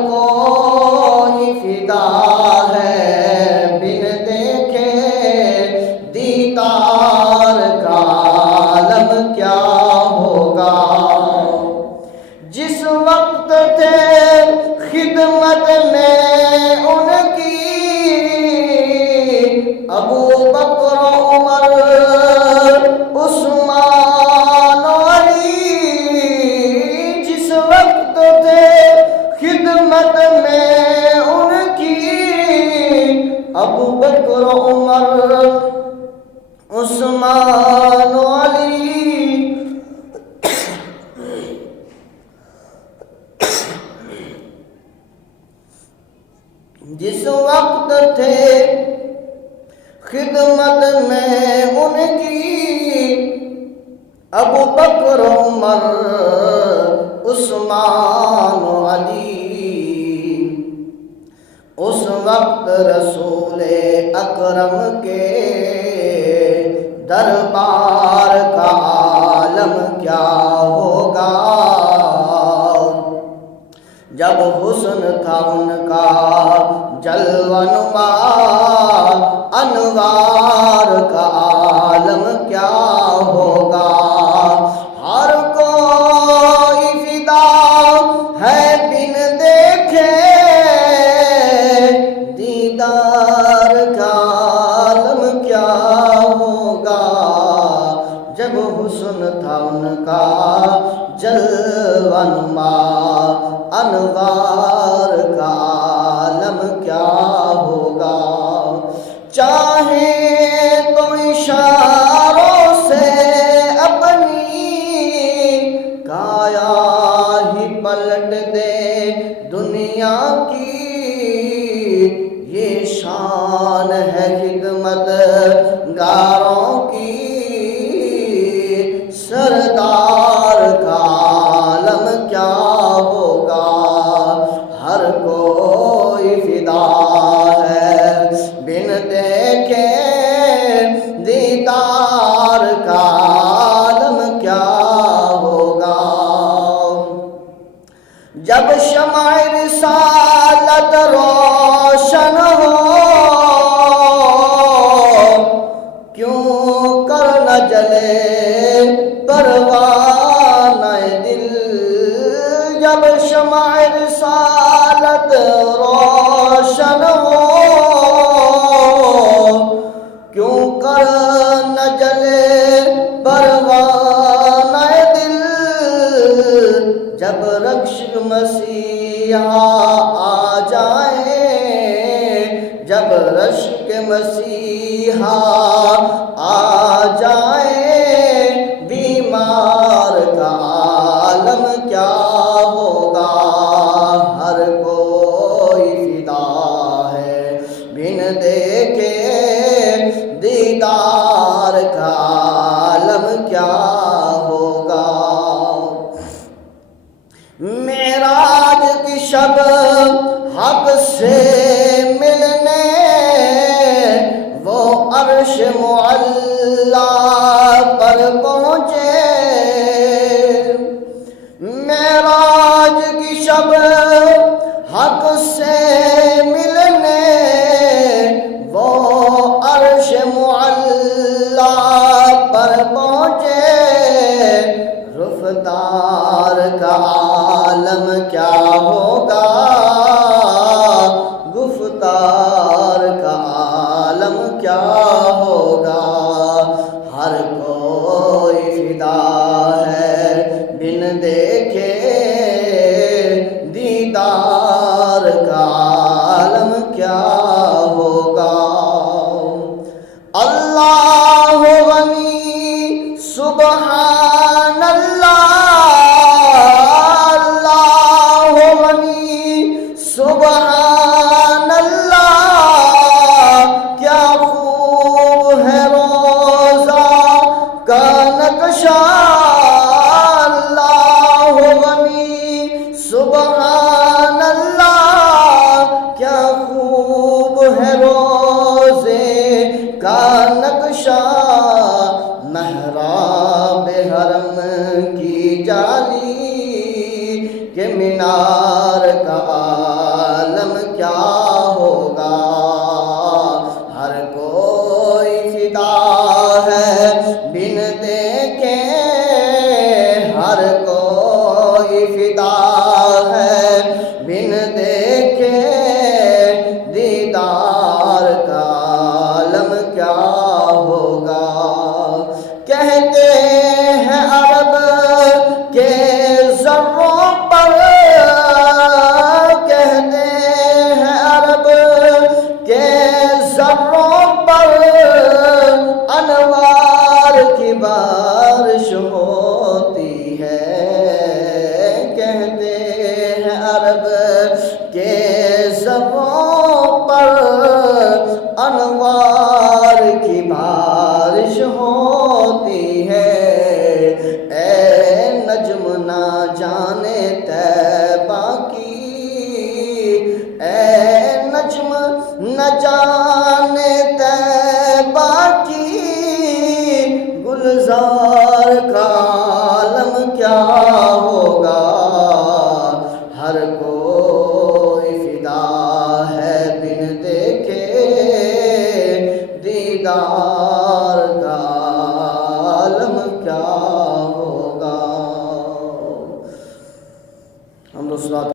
کوئی فدا ہے بن دیکھے دیدار کا عالم کیا ہوگا. جس وقت تھے خدمت میں ان کی ابو بکر عمر عثمان و علی. جس وقت تھے خدمت میں ان کی ابو بکر عمر عثمان و علی. جس وقت تھے خدمت میں ان کی ابو بکر عمر عثمان و علی. اس وقت رسول اکرم کے دربار کا عالم کیا ہوگا. جب حسن تھا ان کا جلوہ نما انوار کا عالم کیا ہوگا. ہر کوئی فدا ہے بن دیکھے دیدار کا عالم کیا ہوگا. جب حسن تھا ان کا جلوہ نما انوار کا عالم کیا ہوگا. چاہے تو اشاروں سے اپنی کایا ہی پلٹ دے دنیا کی. یہ شان ہے خدمت گاروں کی. سردار کا عالم کیا ہوگا. ہر کوئی فدا ہے بن دیکھے دیدار کا عالم کیا ہوگا. جب شمع رسالت روشن ہو کیوں کر نہ جلے پروانہ دل. جب شمع رسالت روشن ہو کیوں کر نہ جلے پروانہ دل. جب رخش مسیحا آ جائیں جب رشک مسیحا آ جائیں بیمار کا عالم کیا ہوگا. ہر کوئی فدا ہے بن دیکھے دیدار کا عالم کیا ہوگا. معراج کی شب حق سے ملنے وہ عرش معلا پر پہنچے. معراج کی شب حق سے ملنے وہ عرش معلا پر پہنچے. رفتار کا عالم کیا ہوگا. گفتار کا عالم کیا ہوگا. ہر کوئی فدا ہے بن دیکھے دیدار کا عالم کیا ہوگا. اللہ غنی سبحان اللہ. اللہ غنی سبحان اللہ. کیا خوب ہے روزہ کا نقشہ. اللہ غنی سبحان اللہ. کیا خوب ہے روزے کا نقشہ. محراب حرم کی جالی کے مینار کا دیکھے دیدار کا عالم کیا ہوگا۔ کہتے ہیں عرب کے ذروں پر، کہتے ہیں عرب کے ذروں پر انوار کی بارش ہوتی ہے۔ کہتے ہیں عرب کے ذروں پر انوار کی بارش ہوتی ہے۔ اے نجم نہ جانے طیبہ کی، اے نجم نہ جانے طیبہ کی، گلزار کا عالم کیا ہوگا۔ ہر کو